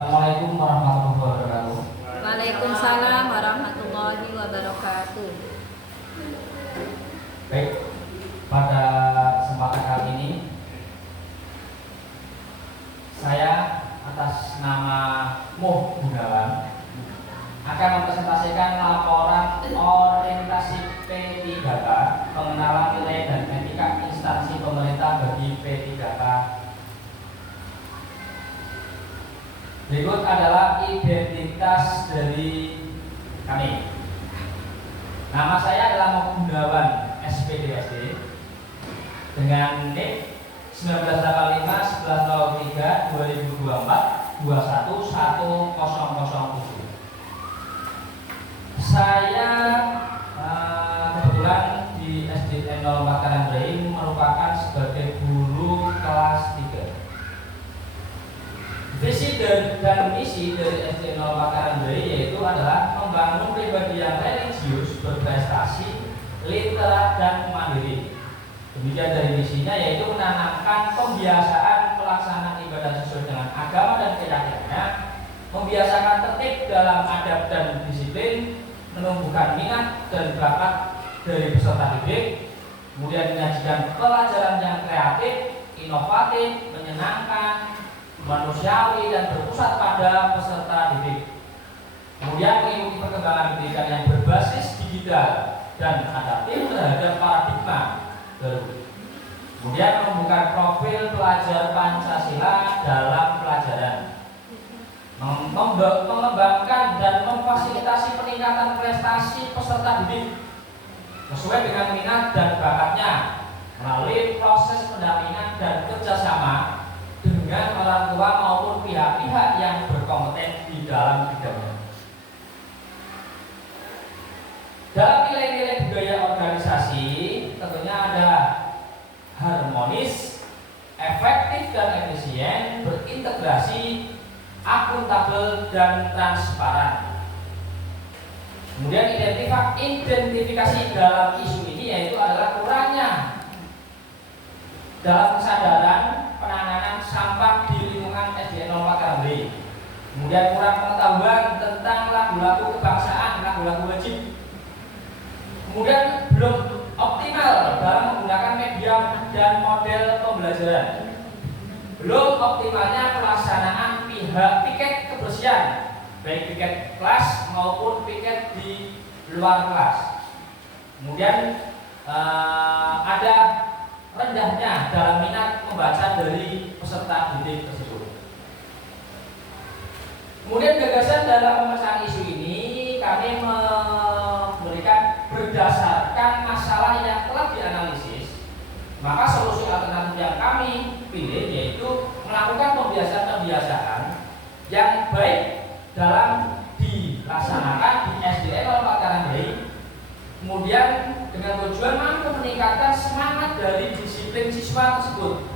Assalamualaikum warahmatullahi wabarakatuh. Waalaikumsalam warahmatullahi wabarakatuh. Baik, pada kesempatan kali ini saya atas nama Muh Gunawan akan mempresentasikan laporan orientasi P3K, pengenalan nilai dan etika instansi pemerintah bagi P3K. Berikut adalah identitas dari kami. Nama saya adalah Muh Gunawan, SPDSD, dengan NIK 1985 1103 2024 21107. Saya kebetulan di SDN 04 Karangdei merupakan sebagai guru kelas 3. Visi dan misi dari SDN 04 Karangdei yaitu adalah membangun pribadi yang religius, berprestasi, literat dan mandiri. Demikian dari misinya yaitu menanamkan pembiasaan pelaksanaan ibadah sesuai dengan agama dan keyakinannya, membiasakan tertib dalam adab dan disiplin, menumbuhkan minat dan bakat dari peserta didik, kemudian menyajikan pelajaran yang kreatif, inovatif, menyenangkan, manusiawi dan berpusat pada peserta didik. Kemudian mengikuti perkembangan pendidikan yang berbasis digital dan adaptif terhadap paradigma baru. Kemudian membuka profil pelajar Pancasila dalam pelajaran, mengembangkan dan memfasilitasi peningkatan prestasi peserta didik sesuai dengan minat dan bakatnya melalui proses pendampingan dan kerjasama dengan orang tua maupun pihak-pihak yang berkompeten di dalam bidangnya. Dalam nilai-nilai budaya organisasi tentunya ada harmonis, efektif dan efisien, berintegrasi, akuntabel dan transparan. Kemudian identifikasi dalam isu ini yaitu adalah kurangnya dalam kesadaran penanganan sampah di lingkungan SDN 04 Karangdei. Kemudian kurang pengetahuan tentang lagu-lagu kebangsaan, lagu-lagu wajib. Kemudian belum optimal dalam menggunakan media dan model pembelajaran. Belum optimalnya pelaksanaan piket kebersihan, baik piket kelas maupun piket di luar kelas. Kemudian ada rendahnya dalam minat membaca dari peserta didik tersebut. Kemudian gagasan dalam pemecahan isu ini kami memberikan berdasarkan masalah yang telah dianalisis, maka solusi alternatif yang kami pilih yaitu melakukan pembiasaan-pembiasaan yang baik dalam dilaksanakan di SDN 04 Karangdei, kemudian dengan tujuan mampu meningkatkan semangat dari disiplin siswa tersebut.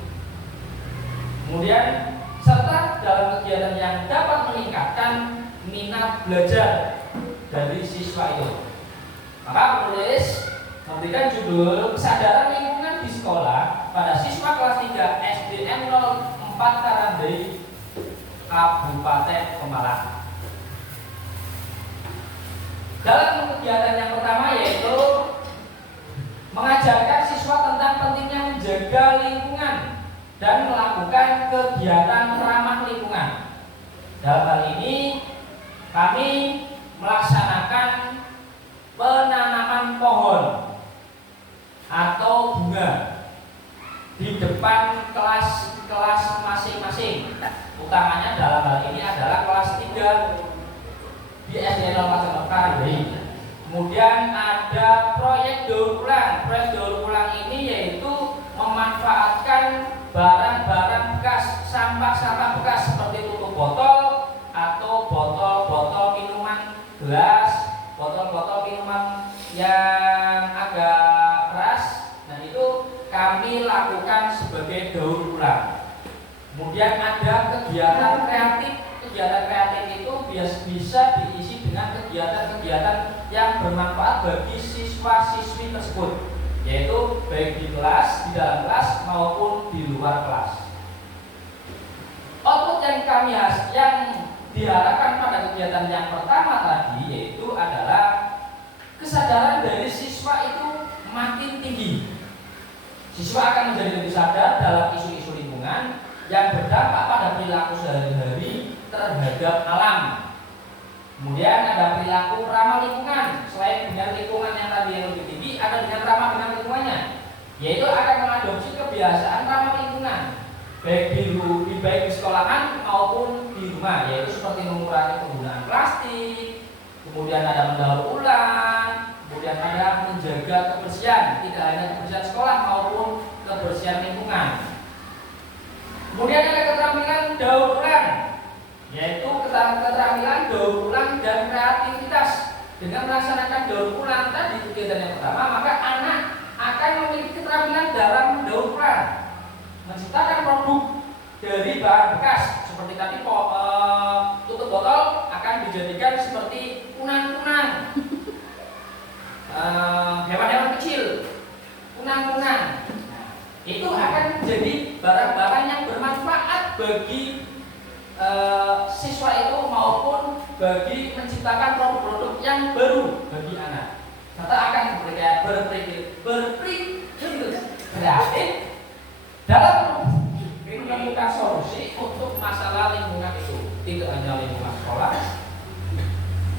Kemudian serta dalam kegiatan yang dapat meningkatkan minat belajar dari siswa itu. Maka penulis memberikan judul kesadaran lingkungan di sekolah pada siswa kelas 3 SDN 04 Karangdei, Kabupaten Pemalang. Dalam kegiatan yang pertama yaitu mengajarkan siswa tentang pentingnya menjaga lingkungan dan melakukan kegiatan ramah lingkungan. Dalam hal ini kami melaksanakan penanaman pohon atau bunga di depan kelas-kelas masing-masing. Utamanya dalam hal ini adalah kelas 3 di SDN 04 Karangdei. Kemudian ada proyek daur ulang. Proyek daur ulang ini yaitu memanfaatkan barang-barang bekas, sampah-sampah bekas seperti tutup botol atau botol-botol minuman gelas, botol-botol minuman yang agak keras. Nah itu kami lakukan sebagai daur ulang. Kemudian ada kegiatan kreatif. Kegiatan kreatif itu bisa diisi dengan kegiatan-kegiatan yang bermanfaat bagi siswa-siswi tersebut, yaitu baik di kelas, di dalam kelas maupun di luar kelas. Output yang diharapkan pada kegiatan yang pertama tadi yaitu adalah kesadaran dari siswa itu makin tinggi. Siswa akan menjadi lebih sadar dalam isu-isu lingkungan yang berdampak pada perilaku sehari-hari terhadap alam. Kemudian ada perilaku ramah lingkungan. Selain dengan lingkungan yang tadi yang lebih tinggi, ada dengan ramah dengan lingkungannya, yaitu akan mengadopsi kebiasaan ramah lingkungan, baik di sekolahan maupun di rumah, yaitu seperti mengurangi penggunaan plastik, kemudian ada mendaur ulang, kemudian ada menjaga kebersihan, tidak hanya kebersihan sekolah maupun kebersihan lingkungan. Kemudian ada keterampilan daur ulang, yaitu keterampilan daur ulang dan kreativitas. Dengan melaksanakan daur ulang tadi kegiatan yang pertama, maka anak akan memiliki keterampilan dalam daur ulang, menciptakan produk dari bahan bekas seperti tadi tutup botol akan dijadikan seperti kunang-kunang, hewan-hewan kecil, kunang-kunang. Itu akan menjadi barang-barang yang bermanfaat bagi siswa itu maupun bagi menciptakan produk-produk yang baru bagi anak, serta akan berpikir kreatif dalam menemukan solusi untuk masalah lingkungan itu, tidak hanya lingkungan sekolah,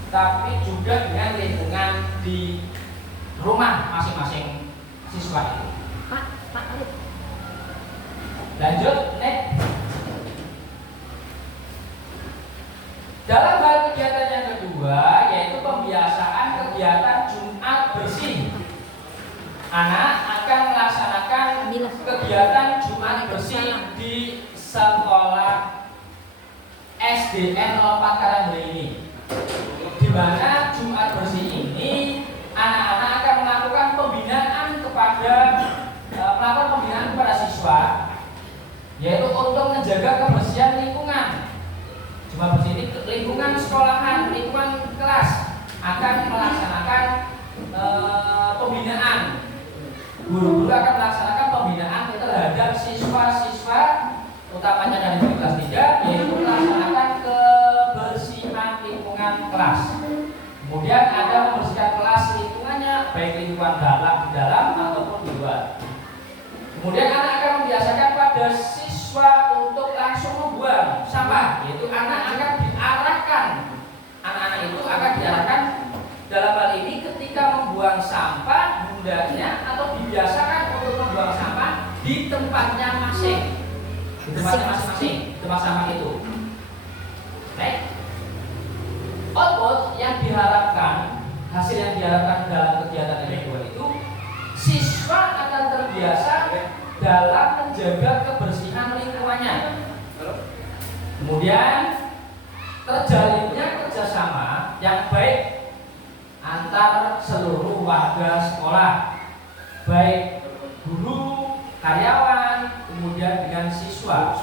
tapi juga dengan lingkungan di rumah masing-masing siswa itu. Pak Arif. Lanjut, next. Dalam hal kegiatan yang kedua, yaitu pembiasaan kegiatan Jumat bersih. Anak akan melaksanakan kegiatan Jumat bersih di sekolah SDN 04 Karangre ini, di mana Jumat bersih ini anak-anak akan melakukan pembinaan kepada siswa, yaitu untuk menjaga kebersihan lingkungan. Jumat bersih ini lingkungan sekolahan, lingkungan kelas akan melaksanakan pembinaan. Guru-guru akan melaksanakan pembinaan terhadap siswa-siswa, utamanya dari kelas 3, yaitu melaksanakan kebersihan lingkungan kelas. Kemudian ada membersihkan kelas lingkungannya, baik lingkungan di dalam ataupun di luar. Kemudian anak akan membiasakan pada siswa untuk langsung membuang sampah, yaitu anak-anak itu akan diarahkan dalam hal ini ketika membuang sampah, hendaknya atau dibiasakan untuk membuang sampah di tempatnya di tempatnya masing-masing, tempat sampah itu. Baik. Output yang diharapkan, hasil yang diharapkan dalam kegiatan yang kedua itu, siswa akan terbiasa dalam menjaga kebersihan lingkungannya. Kemudian terjalinnya kerjasama yang baik antar seluruh warga sekolah, baik guru, karyawan, kemudian dengan siswa.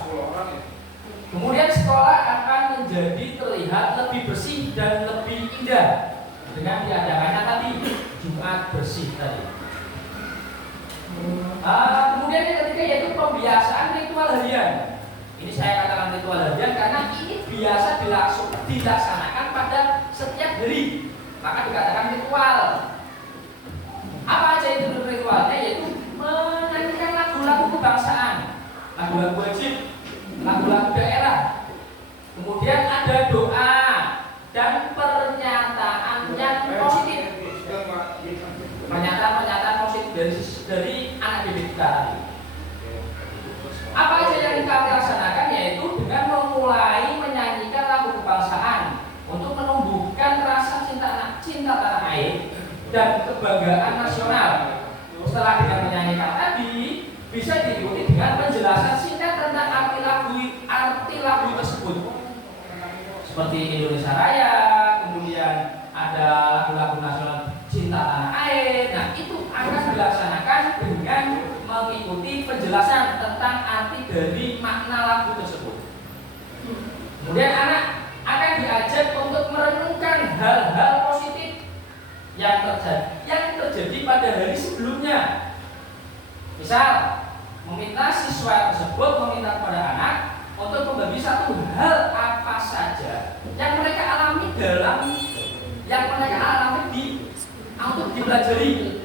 Kemudian sekolah akan menjadi terlihat lebih bersih dan lebih indah dengan diadakannya tadi Jumat bersih tadi. Kemudian yang ketiga yaitu pembiasaan ritual harian. Ini saya katakan ritual harian karena ini biasa dilaksanakan pada setiap hari, maka dikatakan ritual. Apa aja itu ritualnya? Yaitu menyanyikan lagu-lagu kebangsaan, lagu-lagu wajib, lagu-lagu daerah. Kemudian ada doa dan pernyataan yang positif. Pernyataan positif dari anak didik kita tadi. Apa aja yang kita laksanakan? Yaitu dengan memulai menyanyikan lagu kebangsaan untuk menumbuhkan rasa cinta tanah air dan kebanggaan nasional. Setelah dengan menyanyikan tadi, bisa diikuti dengan penjelasan singkat tentang arti lagu tersebut, seperti Indonesia Raya, kemudian ada lagu-lagu nasional cinta tanah air. Nah, itu akan dilaksanakan dengan mengikuti penjelasan tentang arti dari makna lagu tersebut. Kemudian anak akan diajak untuk merenungkan hal-hal positif yang terjadi pada hari sebelumnya. Misal, meminta siswa tersebut meminta kepada anak untuk membagi satu hal apa saja dalam yang mereka alami untuk dipelajari.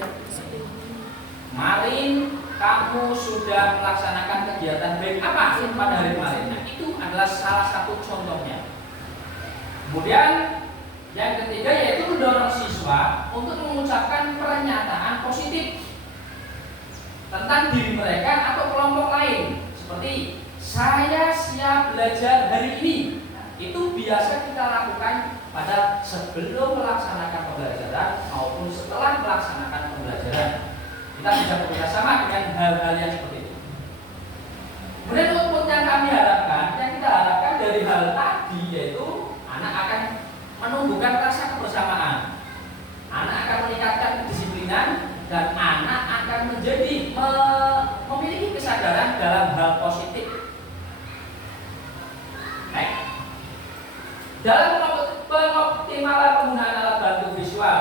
Kemarin kamu sudah melaksanakan kegiatan baik apa pada hari kemarin? Nah, itu adalah salah satu contohnya. Kemudian yang ketiga yaitu mendorong siswa untuk mengucapkan pernyataan positif tentang diri mereka atau kelompok lain, seperti saya siap belajar hari ini. Itu biasa kita lakukan pada sebelum melaksanakan pembelajaran maupun setelah melaksanakan pembelajaran. Kita bisa bekerja sama dengan hal-hal yang seperti itu. Kemudian output yang kami harapkan, yang kita harapkan dari hal tadi yaitu anak akan menumbuhkan rasa kebersamaan, anak akan meningkatkan kedisiplinan, dan anak akan memiliki kesadaran dalam hal positif. Dalam pengoptimalan penggunaan alat bantu visual,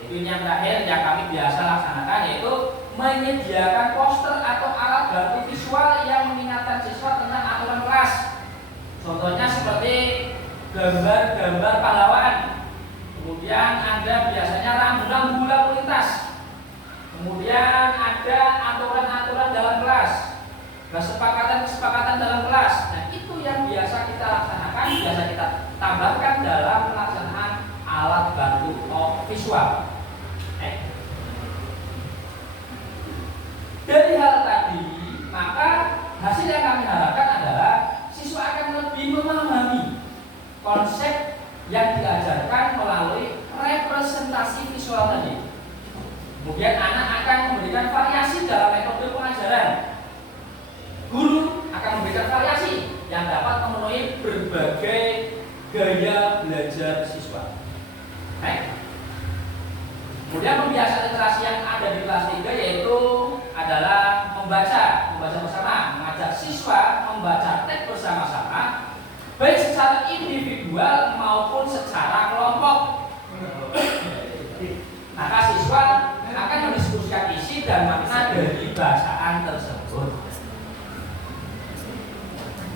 itu yang terakhir yang kami biasa laksanakan yaitu menyediakan poster atau alat bantu visual yang mengingatkan siswa tentang aturan kelas. Contohnya seperti gambar-gambar pahlawan, kemudian ada biasanya rambu-rambu lalu lintas, kemudian ada aturan-aturan dalam kelas, kesepakatan-kesepakatan dalam kelas. Nah, itu yang biasa kita laksanakan, biasa kita tambahkan dalam pelaksanaan alat bantu visual. Dari hal tadi, maka hasil yang kami harapkan adalah siswa akan lebih memahami konsep yang diajarkan melalui representasi visual tadi. Kemudian anak akan memberikan variasi dalam metode pengajaran. Guru akan memberikan variasi yang dapat memenuhi berbagai gaya belajar siswa. Kemudian pembiasaan literasi yang ada di kelas 3 yaitu adalah membaca bersama, mengajak siswa membaca teks bersama-sama, baik secara individual maupun secara kelompok. Maka siswa akan mendiskusikan isi dan makna dari bacaan tersebut.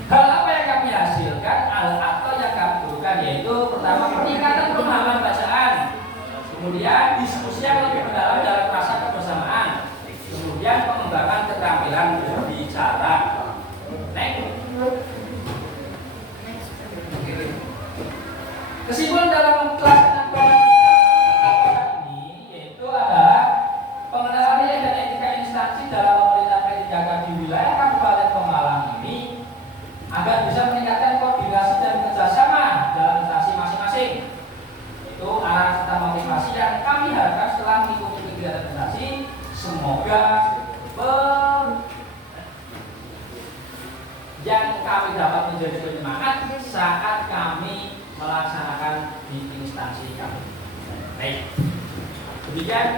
Hal apa yang kami hasilkan atau yang kami butuhkan yaitu pertama peningkatan pemahaman bacaan, kemudian diskusi yang lebih mendalam dalam rasa kebersamaan, kemudian pengembangan keterampilan berbicara. Kesimpulan dalam kelas ini yaitu adalah pengenalan nilai dan etika instansi dalam pemerintahan P3K di wilayah Kabupaten Pemalang ini agar bisa meningkatkan koordinasi dan kerjasama dalam instansi masing-masing. Itu arah serta motivasi yang kami harapkan setelah mengikuti kegiatan instansi. Semoga yang kami dapat menjadi penyemangat saat kami melaksanakan di instansi kami. Baik, demikian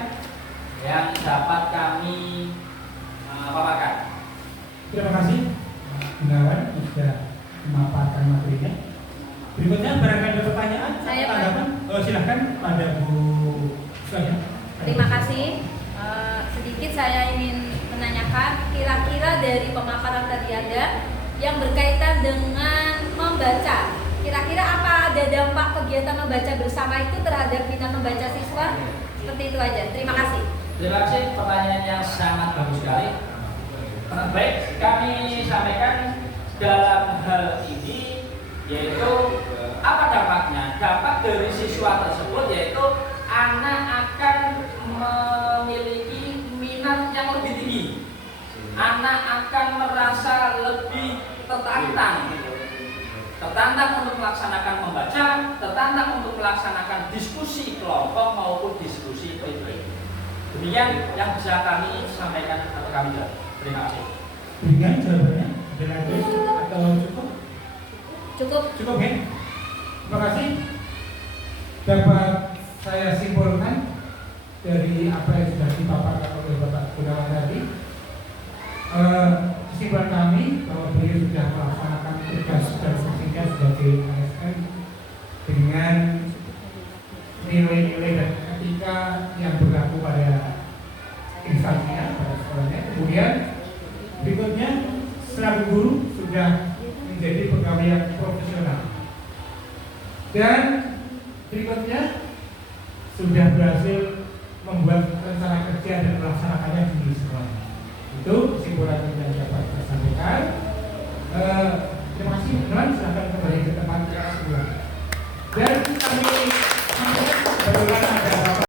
yang dapat kami paparkan. Terima kasih Gunawan sudah memaparkan materinya. Berikutnya barangkali ada pertanyaan? Saya tanggapan? Silahkan pada Bu Sonia. Terima kasih. Sedikit saya ingin menanyakan, kira-kira dari pemaparan tadi ada yang berkaitan dengan membaca. Kira-kira apa ada dampak kegiatan membaca bersama itu terhadap minat membaca siswa? Seperti itu aja. Terima kasih. Terima kasih, pertanyaan yang sangat bagus sekali. Baik, kami sampaikan dalam hal ini yaitu apa dampaknya? Dampak dari siswa tersebut yaitu anak akan memiliki minat yang lebih tinggi. Anak akan merasa lebih tertantang untuk melaksanakan membaca, tertantang untuk melaksanakan diskusi kelompok maupun diskusi pribadi. Demikian yang bisa kami sampaikan atau kami jawab. Terima kasih. Dengan jawabannya ada lagi atau cukup? Cukup Ya. Terima kasih. Dapat saya simpulkan dari apa yang sudah dipaparkan oleh Bapak Gunawan tadi. Kesimpulan kami bahwa beliau sudah melaksanakan tugas dan fungsinya sebagai ASN dengan nilai-nilai dan etika yang berlaku pada instansinya, pada sekolahnya. Kemudian berikutnya selaku guru sudah menjadi pegawai yang profesional dan berikutnya sudah berhasil membuat rencana kerja dan melaksanakannya di sekolah. Itu kesimpulan yang dapat saya sampaikan. Terima kasih teman-teman.